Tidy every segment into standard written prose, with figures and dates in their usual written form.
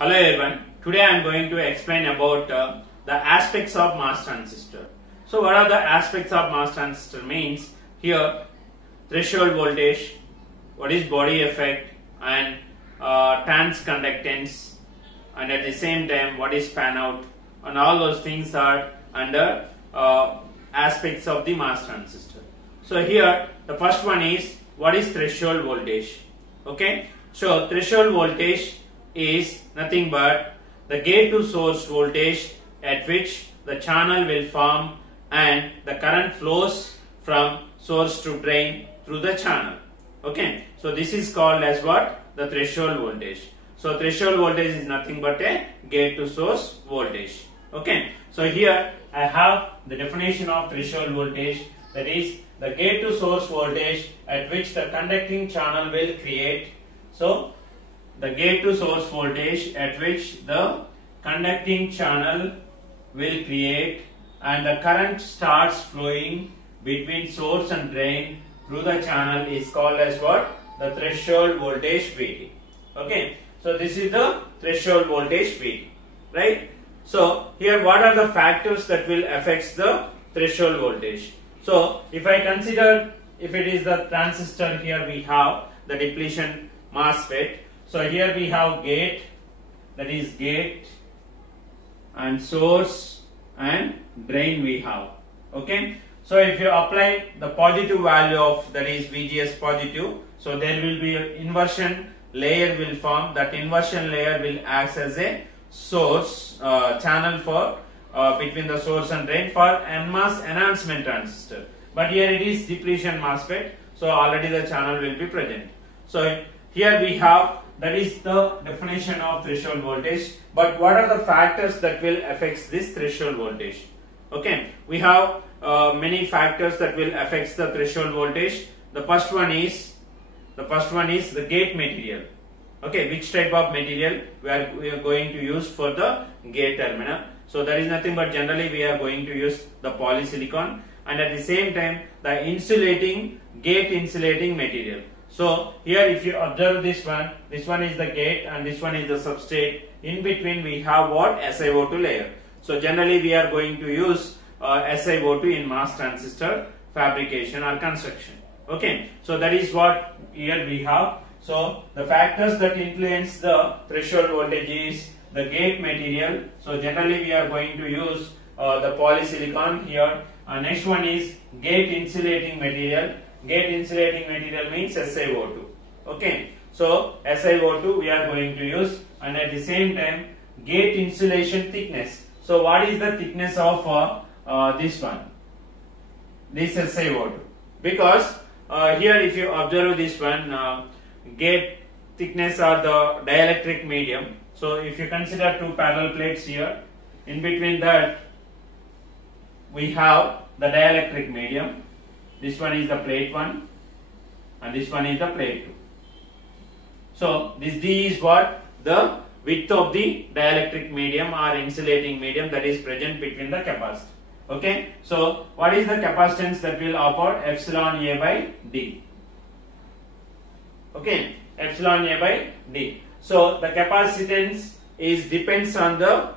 Hello everyone. Today I am going to explain about the aspects of MOS transistor. So what are the aspects of MOS transistor means? Here threshold voltage, what is body effect, and trans conductance, and at the same time what is fan out, and all those things are under aspects of the MOS transistor. So here the first one is what is threshold voltage. Okay, so threshold voltage is nothing but the gate to source voltage at which the channel will form and the current flows from source to drain through the channel. Okay, so this is called as what? The threshold voltage. So threshold voltage is nothing but a gate to source voltage. Okay, so here I have the definition of threshold voltage, that is the gate to source voltage at which the conducting channel will create. So the gate to source voltage at which the conducting channel will create and the current starts flowing between source and drain through the channel is called as what? The threshold voltage VT. Okay, so this is the threshold voltage VT, right? So here what are the factors that will affect the threshold voltage? So if I consider, if it is the transistor, here we have the depletion MOSFET. So here we have gate, that is gate, and source and drain we have. Okay, so if you apply the positive value of, that is VGS positive, so there will be an inversion layer will form. That inversion layer will act as a source channel for between the source and drain for NMOS enhancement transistor. But here it is depletion MOSFET, so already the channel will be present. So here we have, that is the definition of threshold voltage. But what are the factors that will affect this threshold voltage? Okay, we have many factors that will affect the threshold voltage. The first one is the gate material. Okay, which type of material we are going to use for the gate terminal. So that is nothing but generally we are going to use the polysilicon, and at the same time the gate insulating material. So here if you observe this one is the gate and this one is the substrate. In between we have what? SiO2 layer. So generally we are going to use SiO2 in MOS transistor fabrication or construction. Okay, so that is what here we have. So the factors that influence the threshold voltage is the gate material. So generally we are going to use the polysilicon here. Next one is gate insulating material. Gate insulating material means SiO2. Okay, so SiO2 we are going to use, and at the same time gate insulation thickness. So what is the thickness of this one? This SiO2. Because here if you observe this one, gate thickness or the dielectric medium. So if you consider two parallel plates here, in between that we have the dielectric medium. This one is the plate 1 and this one is the plate 2. So this D is what? The width of the dielectric medium or insulating medium that is present between the capacitor. Okay, so what is the capacitance that will occur? Epsilon A by D. Okay, epsilon A by D. So the capacitance depends on the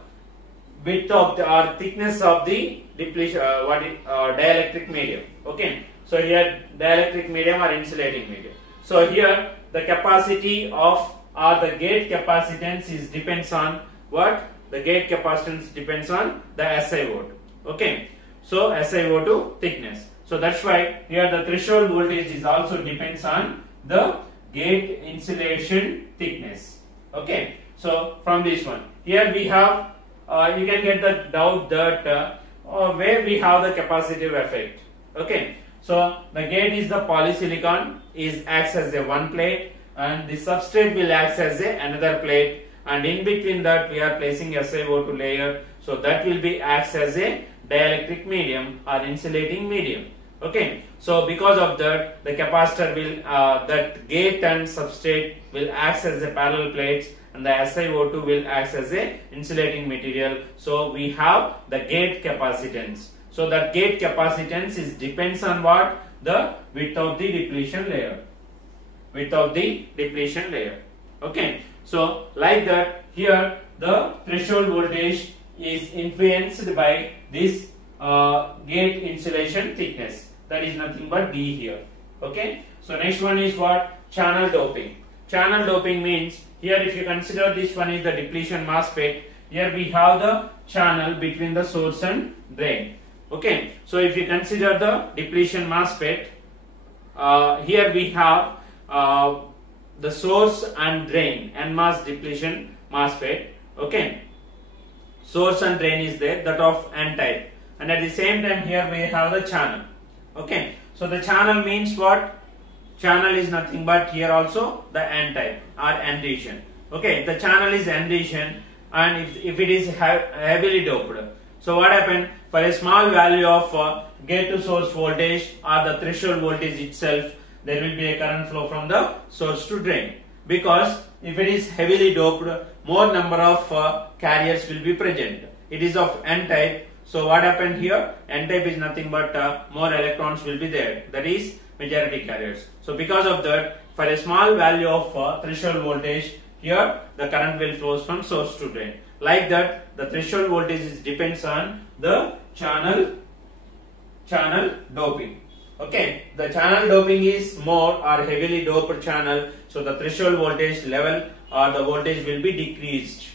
width of the or thickness of the depletion dielectric medium. Okay, so here dielectric medium or insulating medium. So here the capacity of or the gate capacitance depends on what? The gate capacitance depends on the SiO2. Okay, so SiO2 thickness. So that's why here the threshold voltage is also depends on the gate insulation thickness. Okay, so from this one here we have you can get the doubt that where we have the capacitive effect. Okay, so the gate is the polysilicon acts as a one plate and the substrate will act as another plate, and in between that we are placing SiO2 layer, so that will be acts as a dielectric medium or insulating medium. Okay, so because of that the capacitor will that gate and substrate will act as a parallel plates and the SiO2 will act as a insulating material. So we have the gate capacitance. So that gate capacitance depends on what? The width of the depletion layer. Okay, so like that here the threshold voltage is influenced by this gate insulation thickness, that is nothing but D here. Okay, so next one is what? Channel doping. Channel doping means here if you consider this one is the depletion MOSFET, here we have the channel between the source and drain. Okay, so if you consider the depletion MOSFET, here we have the source and drain, NMOS depletion MOSFET. Okay, source and drain is there, that of N type, and at the same time here we have the channel. Okay, so the channel means what? Channel is nothing but here also the N type or N region. Okay, the channel is N region, and if it is heavily doped, so what happen? For a small value of gate to source voltage or the threshold voltage itself, there will be a current flow from the source to drain, because if it is heavily doped, more number of carriers will be present. It is of N type, so what happened here? N type is nothing but more electrons will be there, that is majority carriers. So because of that, for a small value of threshold voltage, here the current will flow from source to drain. Like that, the threshold voltage depends on the channel doping. Okay, the channel doping is more or heavily doped channel, so the threshold voltage level or the voltage will be decreased.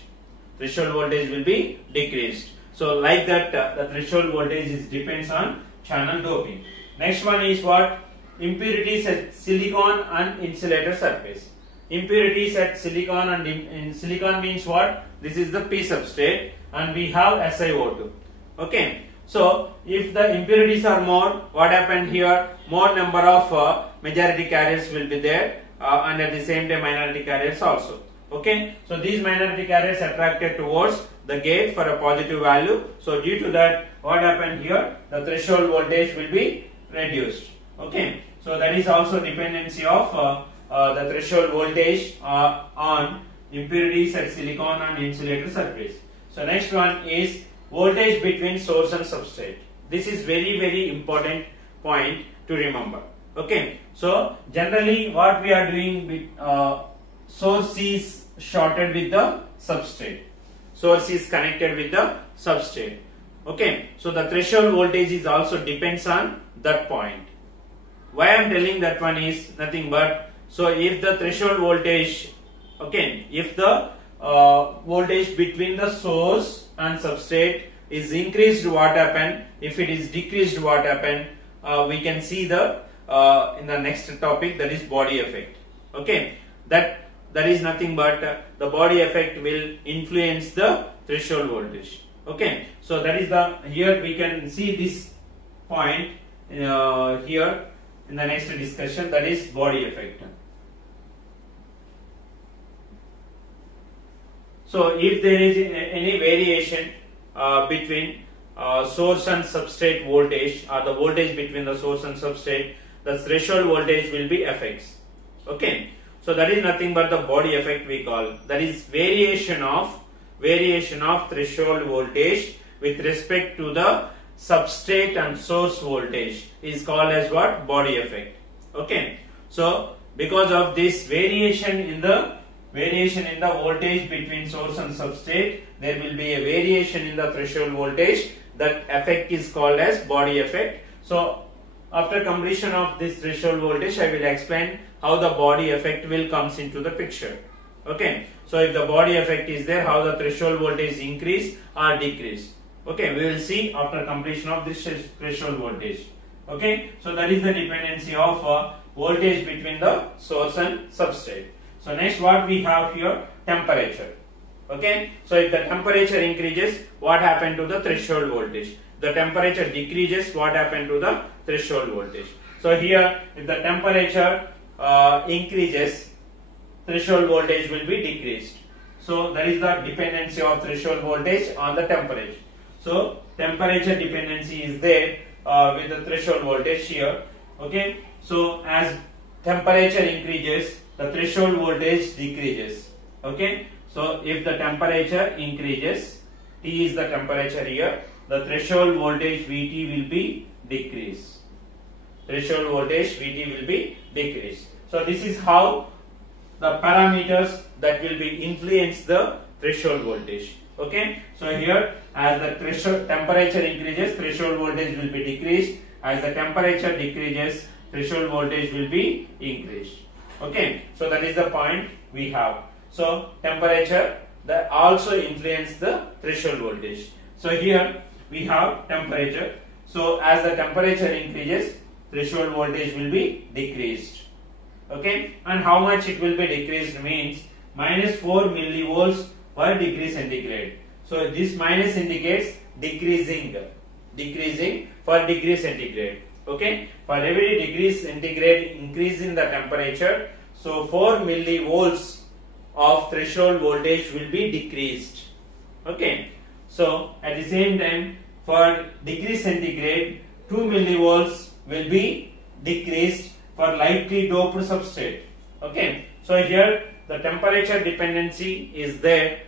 Threshold voltage will be decreased. So like that, the threshold voltage depends on channel doping. Next one is what? Impurities at silicon and insulator surface. Impurities at silicon and in silicon means what? This is the P substrate and we have SiO2. Okay, so if the impurities are more, what happened here? More number of majority carriers will be there and at the same time minority carriers also. Okay, so these minority carriers attracted towards the gate for a positive value. So due to that, what happened here? The threshold voltage will be reduced. Okay, so that is also dependency of the threshold voltage on impurities at silicon and insulator surface. So next one is voltage between source and substrate. This is very important point to remember. Okay, so generally what we are doing with source is shorted with the substrate. Source is connected with the substrate. Okay, so the threshold voltage is also depends on that point. Why I am telling that one is nothing but, so if the threshold voltage, okay, if the voltage between the source and substrate is increased, what happen? If it is decreased, what happen? We can see the in the next topic, that is body effect. Okay, that is nothing but the body effect will influence the threshold voltage. Okay, so that is the, here we can see this point here in the next discussion, that is body effect. So if there is any variation between source and substrate voltage or the voltage between the source and substrate, the threshold voltage will be Fx. Okay, so that is nothing but the body effect we call, that is variation of threshold voltage with respect to the substrate and source voltage is called as what? Body effect. Okay, so because of this variation in the voltage between source and substrate, there will be a variation in the threshold voltage. That effect is called as body effect. So after completion of this threshold voltage, I will explain how the body effect will comes into the picture. Okay, so if the body effect is there, how the threshold voltage increase or decrease. Okay, we will see after completion of this threshold voltage. Okay, so that is the dependency of voltage between the source and substrate. So next what we have here? Temperature. Okay, so if the temperature increases, what happened to the threshold voltage? The temperature decreases, what happened to the threshold voltage? So here, if the temperature increases, threshold voltage will be decreased. So that is the dependency of threshold voltage on the temperature. So temperature dependency is there with the threshold voltage here. Okay, so as temperature increases, the threshold voltage decreases. Okay, so if the temperature increases, T is the temperature here, the threshold voltage Vt will be decreased. Threshold voltage Vt will be decreased. So this is how the parameters that will be influence the threshold voltage. Okay, so here as the threshold temperature increases, threshold voltage will be decreased. As the temperature decreases, threshold voltage will be increased. Okay, so that is the point we have. So temperature that also influence the threshold voltage. So here we have temperature. So as the temperature increases, threshold voltage will be decreased. Okay, and how much it will be decreased means -4 millivolts per degree centigrade. So this minus indicates decreasing for degree centigrade. Okay, for every degree centigrade increase in the temperature, so 4 millivolts of threshold voltage will be decreased. Okay, so at the same time for degree centigrade 2 millivolts will be decreased for lightly doped substrate. Okay, so here the temperature dependency is there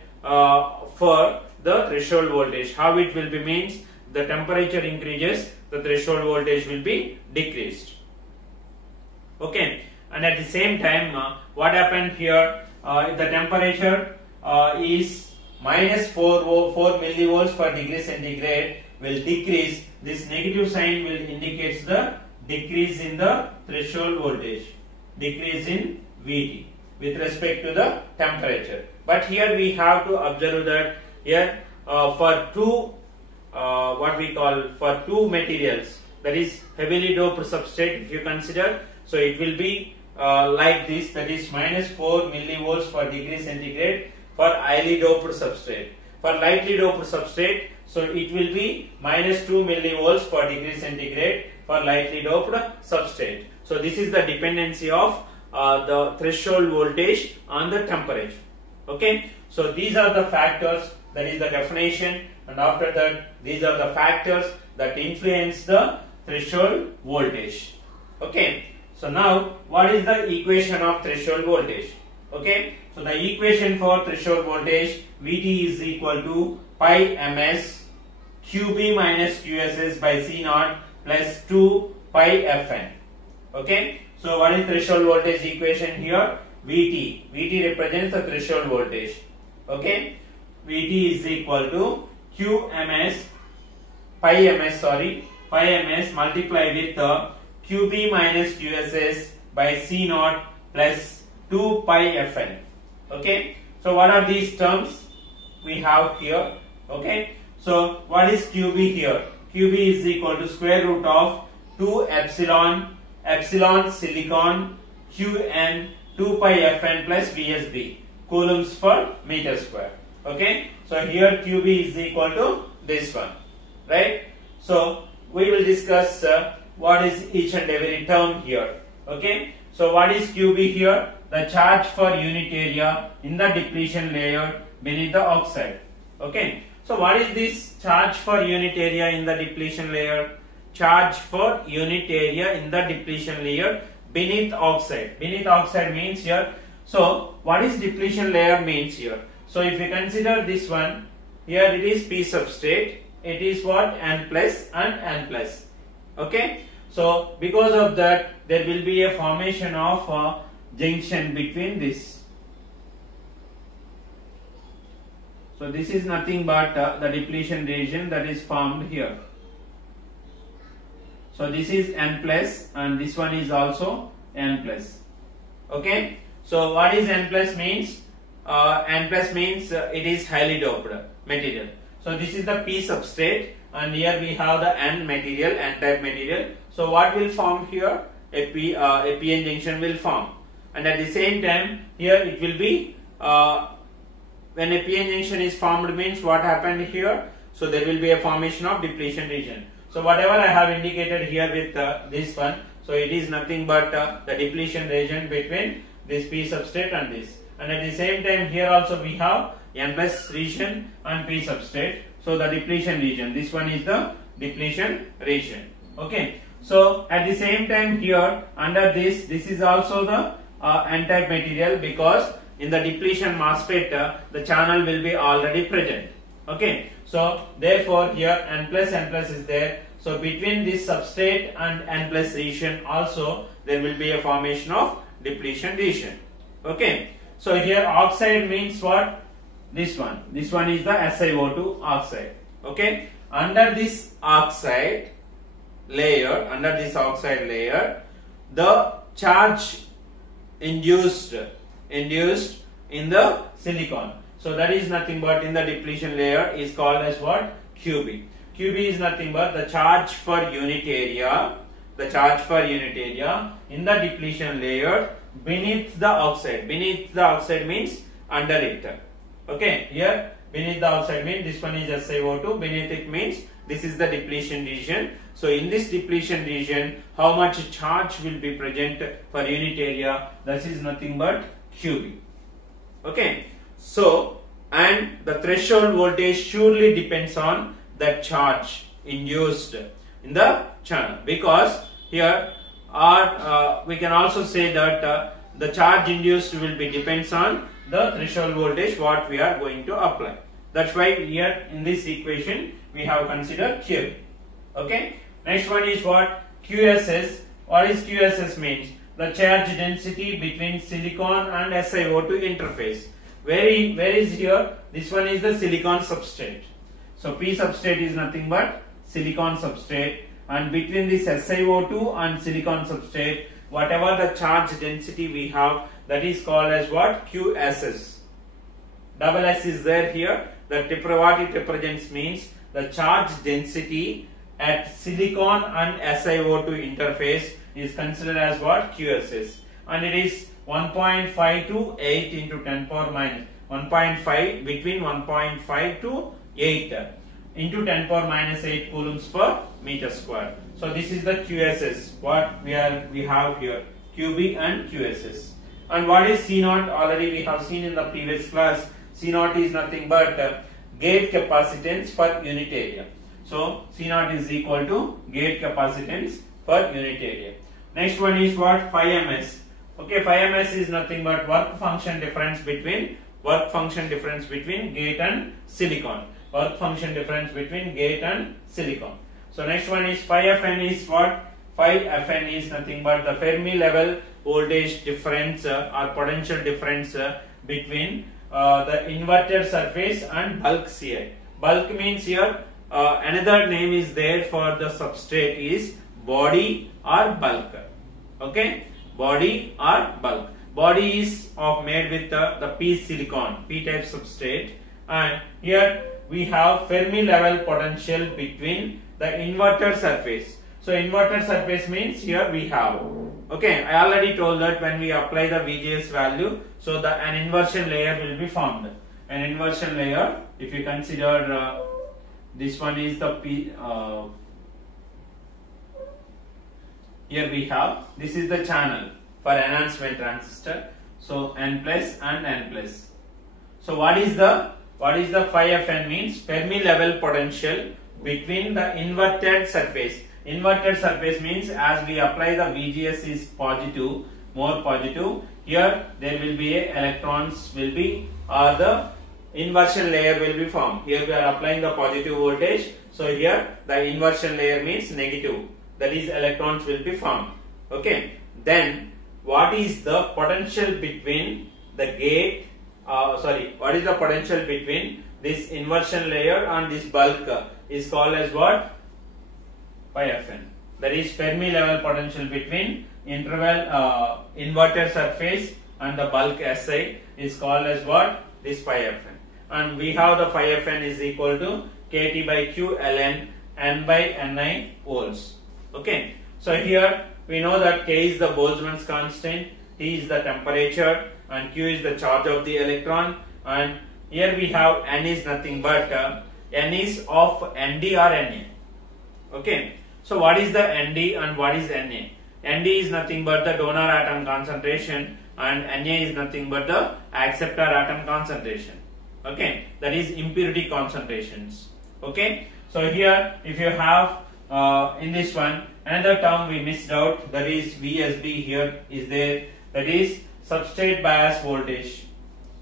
for the threshold voltage. How it will be means the temperature increases, the threshold voltage will be decreased. Okay, and at the same time what happened here, if the temperature is -4 millivolts per degree centigrade will decrease, this negative sign will indicate the decrease in the threshold voltage, decrease in Vt with respect to the temperature. But here we have to observe that here for two for two materials, that is heavily doped substrate, if you consider, so it will be like this, that is -4 millivolts per degree centigrade for highly doped substrate. For lightly doped substrate, so it will be -2 millivolts per degree centigrade for lightly doped substrate. So this is the dependency of the threshold voltage on the temperature. Okay, so these are the factors, that is the definition, and after that these are the factors that influence the threshold voltage. Okay, so now what is the equation of threshold voltage? Okay, so the equation for threshold voltage, Vt is equal to pi ms Qb minus Qss by C naught plus 2 pi Fn. Okay, so what is threshold voltage equation here? Vt represents the threshold voltage. Okay, Vt is equal to pi ms multiply with Qb minus Qss by C naught plus 2 pi Fn. Okay, so what are these terms we have here? Okay, so what is Qb here? Qb is equal to square root of 2 epsilon silicon Qn 2 pi Fn plus Vsb coulombs per meter square. Okay, so here Qb is equal to this one, right? So we will discuss what is each and every term here. Okay, so what is Qb here? The charge for unit area in the depletion layer beneath the oxide. Okay, so what is this charge for unit area in the depletion layer? Charge for unit area in the depletion layer beneath oxide. Beneath oxide means here. So what is depletion layer means here? So if you consider this one, here it is P substrate, it is what? N plus and N plus. Okay, so because of that there will be a formation of junction between this. So this is nothing but the depletion region that is formed here. So this is N plus and this one is also N plus. Okay, so what is N plus means? N plus means it is highly doped material. So this is the P substrate and here we have the N material, N type material. So what will form here? A PN junction will form, and at the same time here it will be when a PN junction is formed means what happened here? So there will be a formation of depletion region. So whatever I have indicated here with this one, so it is nothing but the depletion region between this P substrate and this, and at the same time here also we have N plus region and P substrate. So the depletion region, this one is the depletion region. Okay, so at the same time here under this is also the N type material, because in the depletion MOSFET the channel will be already present. Okay, so therefore here N plus is there. So between this substrate and N plus region also there will be a formation of depletion region. Okay, so here oxide means what? this one is the SiO2 oxide. Okay, under this oxide layer, the charge induced in the silicon. So that is nothing but in the depletion layer is called as what? QB. QB is nothing but the charge per unit area. The charge per unit area in the depletion layer beneath the oxide. Beneath the oxide means under it. Okay, here beneath the oxide means this one is SiO2. Beneath it means this is the depletion region. So in this depletion region, how much charge will be present per unit area? That is nothing but QB. Okay, so and the threshold voltage surely depends on the charge induced in the channel, because here we can also say that the charge induced will be depends on the threshold voltage what we are going to apply. That's why here in this equation we have considered Q. Okay. Next one is what? QSS. What is QSS means? The charge density between silicon and SiO2 interface. Where is here? This one is the silicon substrate. So P substrate is nothing but silicon substrate, and between this SiO2 and silicon substrate, whatever the charge density we have, that is called as what? QSS. Double S is there here. What it represents means the charge density at silicon and SiO2 interface is considered as what? QSS, and it is 1.5 to 8 into 10 power minus 1.5, between 1.5 to 8 into 10 power minus 8 coulombs per meter square. So this is the QSS what we have here, QB and QSS. And what is C naught? Already we have seen in the previous class. C naught is nothing but gate capacitance per unit area. So C naught is equal to gate capacitance per unit area. Next one is what? Phi ms. Okay, phi ms is nothing but work function difference between gate and silicon. Work function difference between gate and silicon. So next one is phi Fn is what? Phi Fn is nothing but the Fermi level voltage difference or potential difference between the inverted surface and bulk CI. Bulk means here another name is there for the substrate is body or bulk. Okay, body or bulk. Body is made with the P silicon, P type substrate, and here we have Fermi level potential between the inverted surface. So inverted surface means here we have. Okay, I already told that when we apply the VGS value, so an inversion layer will be formed. An inversion layer, if you consider this one is the P. Here we have, this is the channel for enhancement transistor. So N plus and N plus. So what is the phi Fn means? Fermi level potential between the inverted surface. Inverted surface means as we apply the VGS is positive, more positive, here there will be electrons will be or the inversion layer will be formed. Here we are applying the positive voltage, so here the inversion layer means negative, that is electrons will be formed. Okay, then what is the potential between the gate what is the potential between this inversion layer and this bulk is called as what? Phi Fn. That is Fermi level potential between interval inverted surface and the bulk Si is called as what? This Phi Fn. And we have the Phi Fn is equal to kT by Q ln N by Ni volts. Okay. So here we know that K is the Boltzmann's constant, T is the temperature, and Q is the charge of the electron, and here we have N is nothing but N is of Nd or Na. Okay, so what is the Nd and what is Na? Nd is nothing but the donor atom concentration, and Na is nothing but the acceptor atom concentration. Okay, that is impurity concentrations. Okay, so here if you have in this one another term we missed out, that is VSB here is there, that is substrate bias voltage.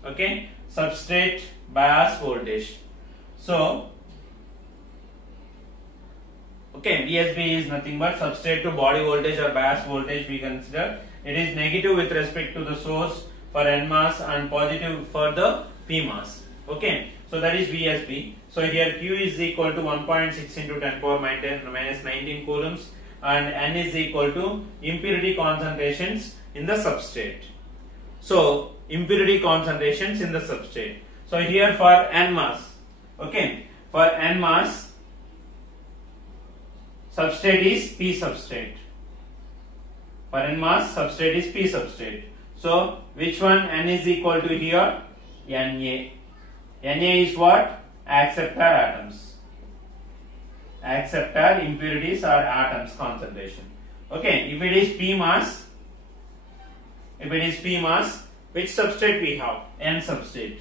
Okay, substrate bias voltage. So okay, VSB is nothing but substrate to body voltage or bias voltage we consider. It is negative with respect to the source for N mass and positive for the P mass. Okay, so that is VSB. So here Q is equal to 1.6 into 10 power minus 19 coulombs, and N is equal to impurity concentrations in the substrate. So impurity concentrations in the substrate. So here for N mass, okay, for N mass, substrate is P substrate. For N mass, substrate is P substrate. So which one N is equal to here? Na. Na is what? Acceptor atoms. Acceptor impurities or atoms concentration. Okay, if it is P mass, which substrate we have? N substrate.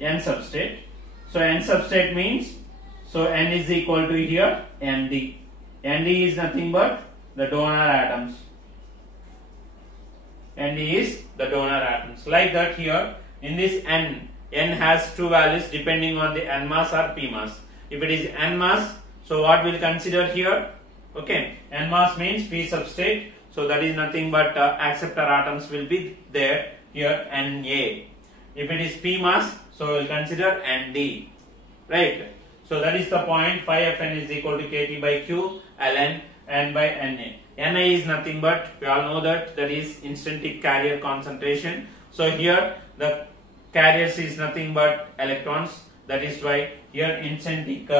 N substrate. So N substrate means, so N is equal to here Nd. Nd is nothing but the donor atoms. Nd is the donor atoms. Like that here in this N has two values depending on the N mass or P mass. If it is N mass, so what we'll consider here? Okay, N mass means P substrate. So that is nothing but acceptor atoms will be there here Na. If it is P mass, so we'll consider Nd. Right. So that is the point. Phi Fn is equal to Kt by Q ln N by Na. Na is nothing but, we all know that is intrinsic carrier concentration. So here the carriers is nothing but electrons. That is why here intrinsic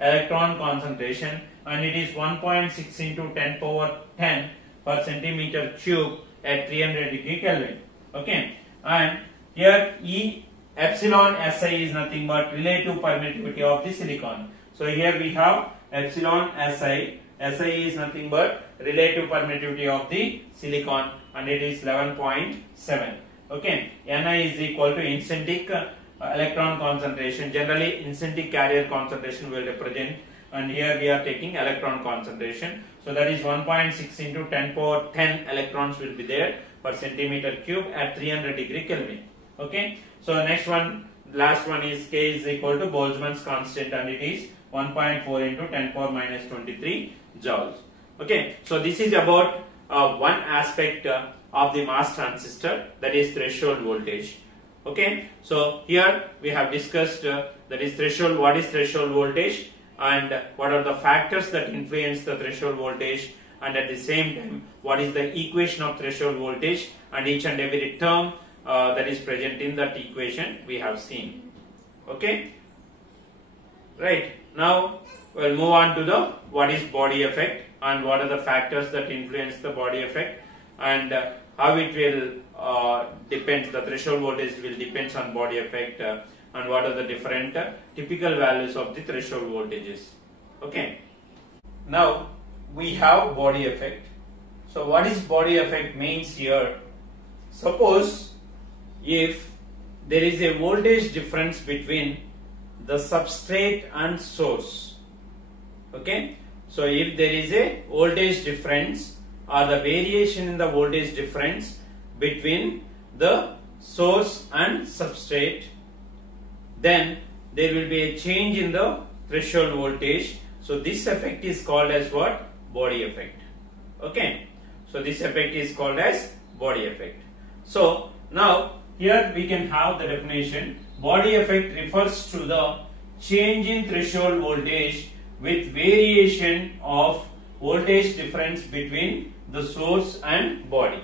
electron concentration, and it is 1.6 into 10 power 10 per centimeter cube at 300 degree Kelvin. Okay, and here E epsilon Si is nothing but relative permittivity of the silicon. So here we have epsilon Si. Si is nothing but relative permittivity of the silicon, and it is 11.7. Okay, Ni is equal to intrinsic electron concentration. Generally intrinsic carrier concentration will represent, and here we are taking electron concentration. So that is 1.6 into 10 power 10 electrons will be there per centimeter cube at 300 degree Kelvin. Okay, so next one, last one is K is equal to Boltzmann's constant, and it is 1.4 into 10 power minus 23 joules. Okay, so this is about one aspect of the MOS transistor, that is threshold voltage. Okay, so here we have discussed that is threshold, what is threshold voltage, and what are the factors that influence the threshold voltage, and at the same time what is the equation of threshold voltage, and each and every term that is present in that equation we have seen. Okay, right, now we'll move on to the what is body effect, and what are the factors that influence the body effect, and how it will depend, the threshold voltage will depends on body effect, and what are the different typical values of the threshold voltages. Okay, now we have body effect. So what is body effect means here? Suppose if there is a voltage difference between the substrate and source. Okay, so if there is a voltage difference or the variation in the voltage difference between the source and substrate, then there will be a change in the threshold voltage. So this effect is called as what? Body effect. Okay, so this effect is called as body effect. So now here we can have the definition. Body effect refers to the change in threshold voltage with variation of voltage difference between the source and body.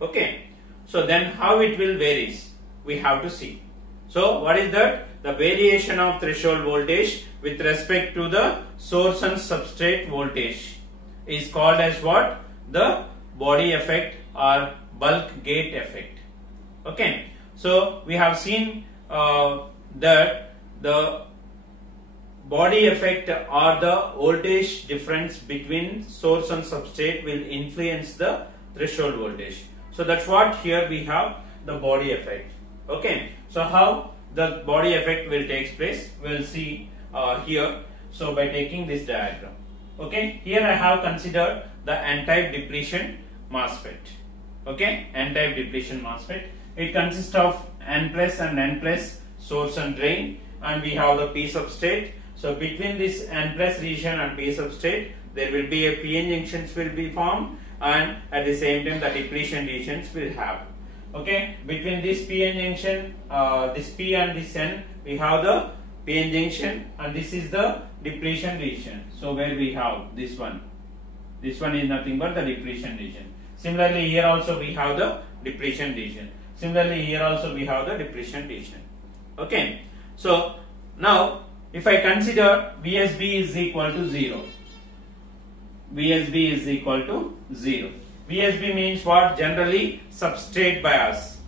Okay, so then how it will varies, we have to see. So what is that? The variation of threshold voltage with respect to the source and substrate voltage is called as what? The body effect or bulk gate effect. Okay, so we have seen that the body effect or the voltage difference between source and substrate will influence the threshold voltage. So that's what here we have the body effect. Okay, so how the body effect will take place, we'll see here. So by taking this diagram, okay, here I have considered the N-type depletion MOSFET. Okay, N-type depletion MOSFET. It consists of N plus and N plus source and drain, and we have the P substrate. So between this N plus region and P substrate, there will be a PN junctions will be formed, and at the same time the depletion regions will have. Okay, between this PN junction, this P and this N, we have the PN junction, and this is the depletion region. So where we have this one is nothing but the depletion region. Similarly, here also we have the depletion region. Similarly, here also we have the depletion region. Okay, so now if I consider VSB is equal to 0, VSB is equal to 0. VSB means what? Generally substrate bias.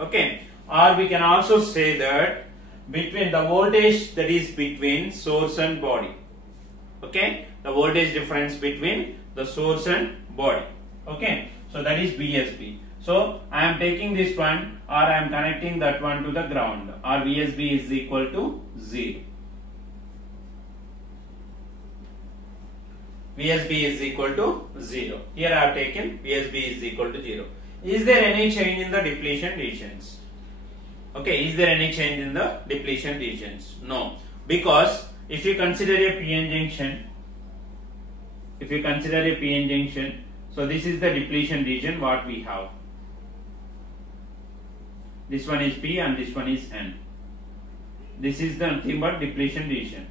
Okay, or we can also say that between the voltage that is between source and body. Okay, the voltage difference between the source and body. Okay, so that is VSB. So I am taking this one, or I am connecting that one to the ground, or VSB is equal to 0. VSB is equal to 0. Here I have taken VSB is equal to 0. Is there any change in the depletion regions? Okay, is there any change in the depletion regions? No, because if you consider a PN junction, so this is the depletion region what we have. This one is P and this one is N. This is the nothing but depletion region.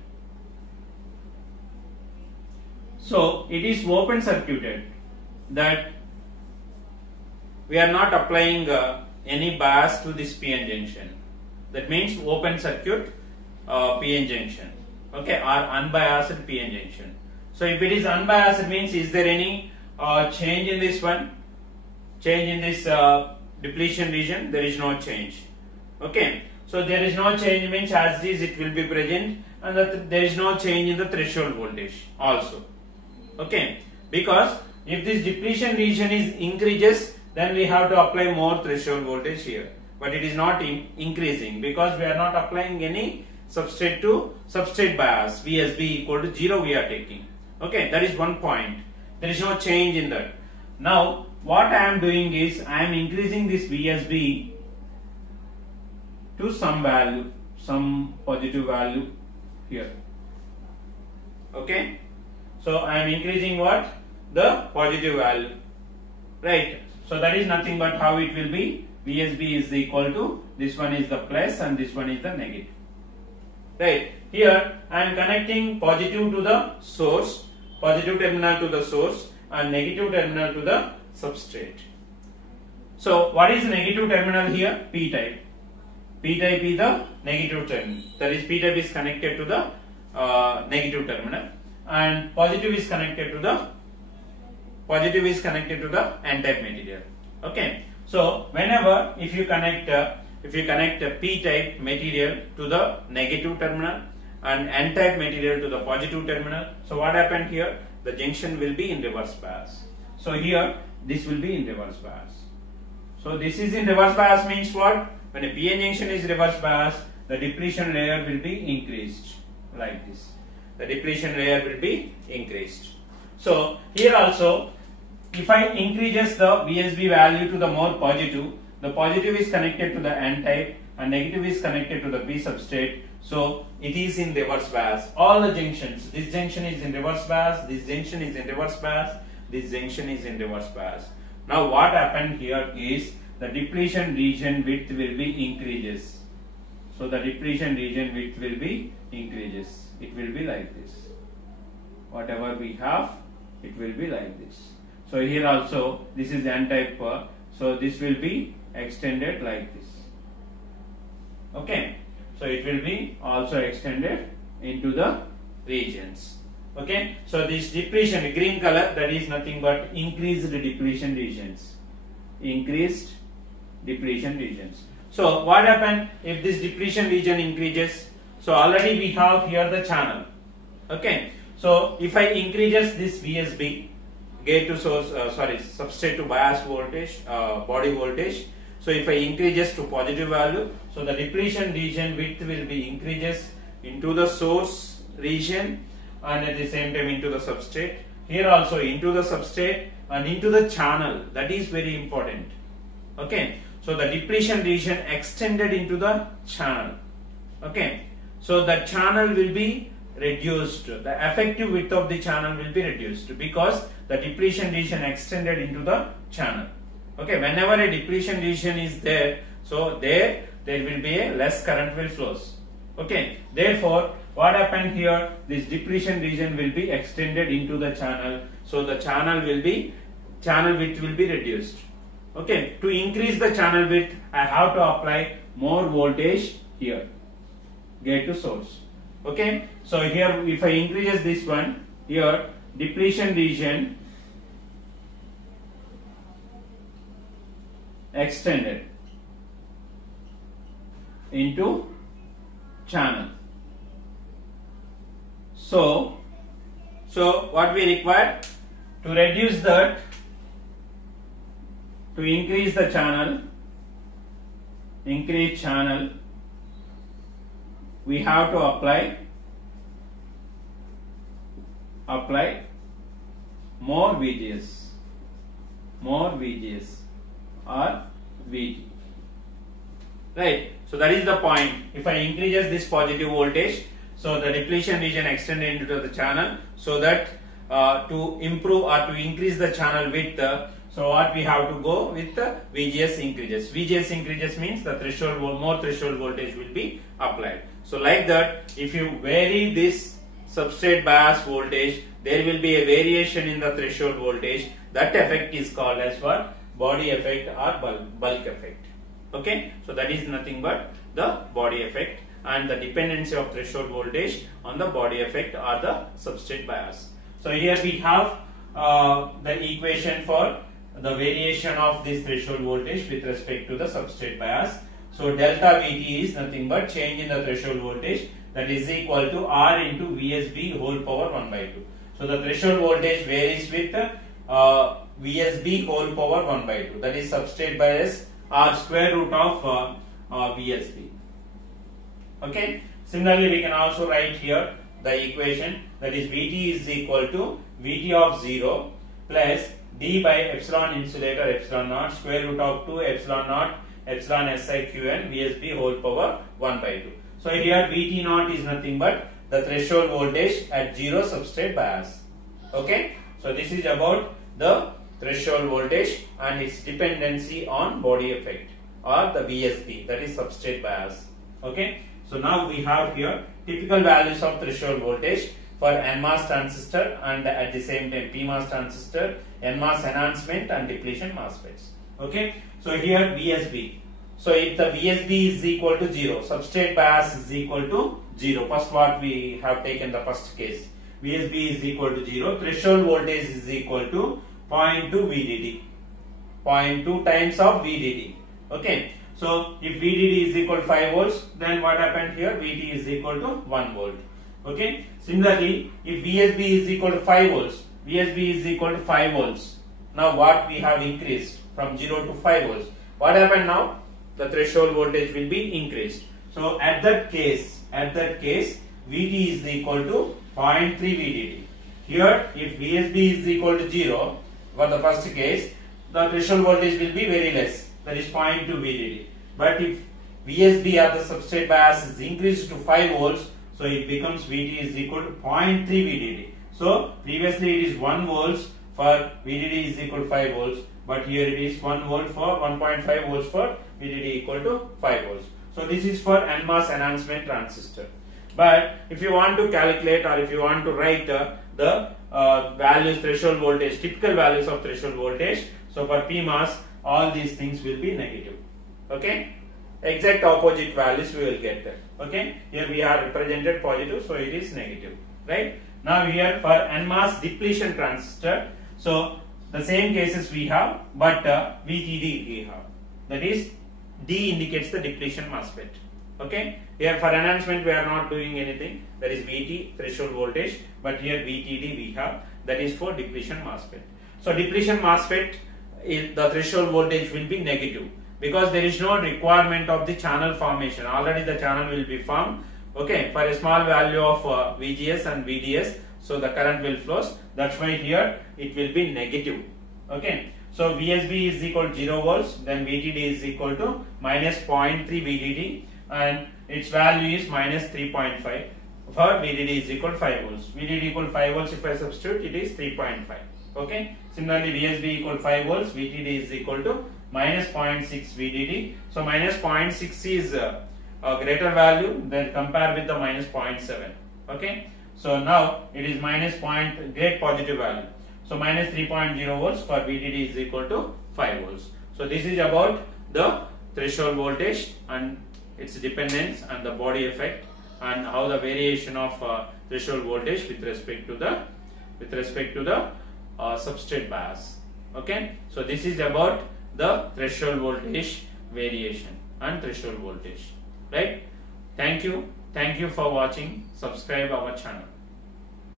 So it is open circuited, that we are not applying any bias to this PN junction. That means open circuit PN junction, okay, or unbiased PN junction. So if it is unbiased, means is there any change in this one? Change in this depletion region? There is no change. Okay, so there is no change means as is it will be present, and that there is no change in the threshold voltage also. Okay, because if this depletion region is increases, then we have to apply more threshold voltage here, but it is not increasing because we are not applying any substrate to substrate bias. VSB equal to 0 we are taking. Okay, that is one point. There is no change in that. Now what I am doing is I am increasing this VSB to some value, some positive value here. Okay, so I am increasing what? The positive value, right? So that is nothing but how it will be. VSB is equal to, this one is the plus and this one is the negative, right? Here I am connecting positive to the source, positive terminal to the source, and negative terminal to the substrate. So what is negative terminal here? P type. P type is the negative terminal. That is, P type is connected to the negative terminal, and positive is connected to the N type material. Okay. So whenever if you connect a P type material to the negative terminal and N type material to the positive terminal, so what happened here? The junction will be in reverse bias. So here this will be in reverse bias. So this is in reverse bias means what? When a PN junction is reverse bias, the depletion layer will be increased like this. The depletion layer will be increased. So here also, if I increases the VSB value to the more positive, the positive is connected to the N type and negative is connected to the P substrate. So it is in reverse bias. All the junctions, this junction is in reverse bias, this junction is in reverse bias, this junction is in reverse bias. Now what happened here is the depletion region width will be increases. So the depletion region width will be increases. It will be like this. Whatever we have, it will be like this. So here also this is N type, so this will be extended like this. Okay, so it will be also extended into the regions. Okay, so this depletion green color, that is nothing but increased depletion regions. Increased depletion regions. So what happened if this depletion region increases? So already we have here the channel. Okay, so if I increases this VSB, gate to source, substrate to bias voltage, body voltage. So if I increases to positive value, so the depletion region width will be increases into the source region and at the same time into the substrate. Here also into the substrate and into the channel. That is very important. Okay, so the depletion region extended into the channel. Okay, so the channel will be reduced. The effective width of the channel will be reduced because the depletion region extended into the channel. Okay, whenever a depletion region is there, so there will be a less current will flows. Okay, therefore what happened here, this depletion region will be extended into the channel, so the channel width will be reduced. Okay, to increase the channel width, I have to apply more voltage here, gate to source. Okay, so here if I increases this one, here depletion region extended into channel. So what we require to reduce that, to increase the channel, we have to apply more VGS or VT. Right. So that is the point. If I increases this positive voltage, so the depletion region extended into the channel, so that to improve or to increase the channel width, so what we have to go with the VGS increases. VGS increases means the more threshold voltage will be applied. So like that, if you vary this substrate bias voltage, there will be a variation in the threshold voltage. That effect is called as what? Body effect or bulk effect. Okay, so that is nothing but the body effect and the dependency of threshold voltage on the body effect or the substrate bias. So here we have the equation for the variation of this threshold voltage with respect to the substrate bias. So delta VT is nothing but change in the threshold voltage, that is equal to R into VSB whole power 1 by 2. So the threshold voltage varies with VSB whole power 1 by 2, that is substrate bias or square root of VSB. Okay. Similarly, we can also write here the equation, that is VT is equal to VT of 0 plus D by epsilon insulator epsilon naught square root of 2 epsilon naught epsilon SiQn VSB whole power 1 by 2. So here VT naught is nothing but the threshold voltage at 0 substrate bias. Okay. So this is about the threshold voltage and its dependency on body effect or the VSB, that is substrate bias. Okay. So now we have here typical values of threshold voltage for NMOS transistor and at the same time PMOS transistor, NMOS enhancement and depletion MOSFETs. Okay. So here VSB. So if the VSB is equal to 0, substrate bias is equal to 0. First what we have taken the first case. VSB is equal to 0. Threshold voltage is equal to 0.2 VDD. 0.2 times of VDD. Okay. So if VDD is equal to 5 volts, then what happened here? VT is equal to 1 volt. Okay. Similarly, if VSB is equal to 5 volts, VSB is equal to 5 volts. Now what we have increased from 0 to 5 volts. What happened now? The threshold voltage will be increased. So at that case, VT is equal to 0.3 VDD. Here, if VSB is equal to 0, for the first case, the threshold voltage will be very less, that is 0.2 VDD. But if VSB or the substrate bias is increased to 5 volts, so it becomes VT is equal to 0.3 VDD. So previously it is 1 volts for VDD is equal to 5 volts, but here it is 1 volt for 1.5 volts for VDD equal to 5 volts. So this is for NMOS enhancement transistor. But if you want to calculate or if you want to write the values, threshold voltage, typical values of threshold voltage, so for PMOS all these things will be negative. Okay, exact opposite values we will get there. Okay, here we are represented positive, so it is negative. Right, now here for NMOS depletion transistor, so the same cases we have, but VTD we have, that is D indicates the depletion MOSFET. Okay, here for enhancement we are not doing anything, that is VT threshold voltage, but here VTD we have, that is for depletion MOSFET. So depletion MOSFET, the threshold voltage will be negative because there is no requirement of the channel formation. Already the channel will be formed. Okay, for a small value of VGS and VDS, so the current will flows. That's why here it will be negative. Okay, so VSB is equal to 0 volts, then VTD is equal to minus 0.3 VDD, and its value is minus 3.5. For VDD is equal to 5 volts. VDD equal to 5 volts. If I substitute, it is 3.5. Okay. Similarly, VSB equal 5 volts, VDD is equal to minus 0.6 VDD. So minus 0.6 is a greater value, then compare with the minus 0.7. Okay. So now it is minus great positive value. So minus 3.0 volts for VDD is equal to 5 volts. So this is about the threshold voltage and its dependence and the body effect, and how the variation of threshold voltage with respect to the substrate bias. Okay, so this is about the threshold voltage variation and threshold voltage, right? Thank you for watching. Subscribe our channel.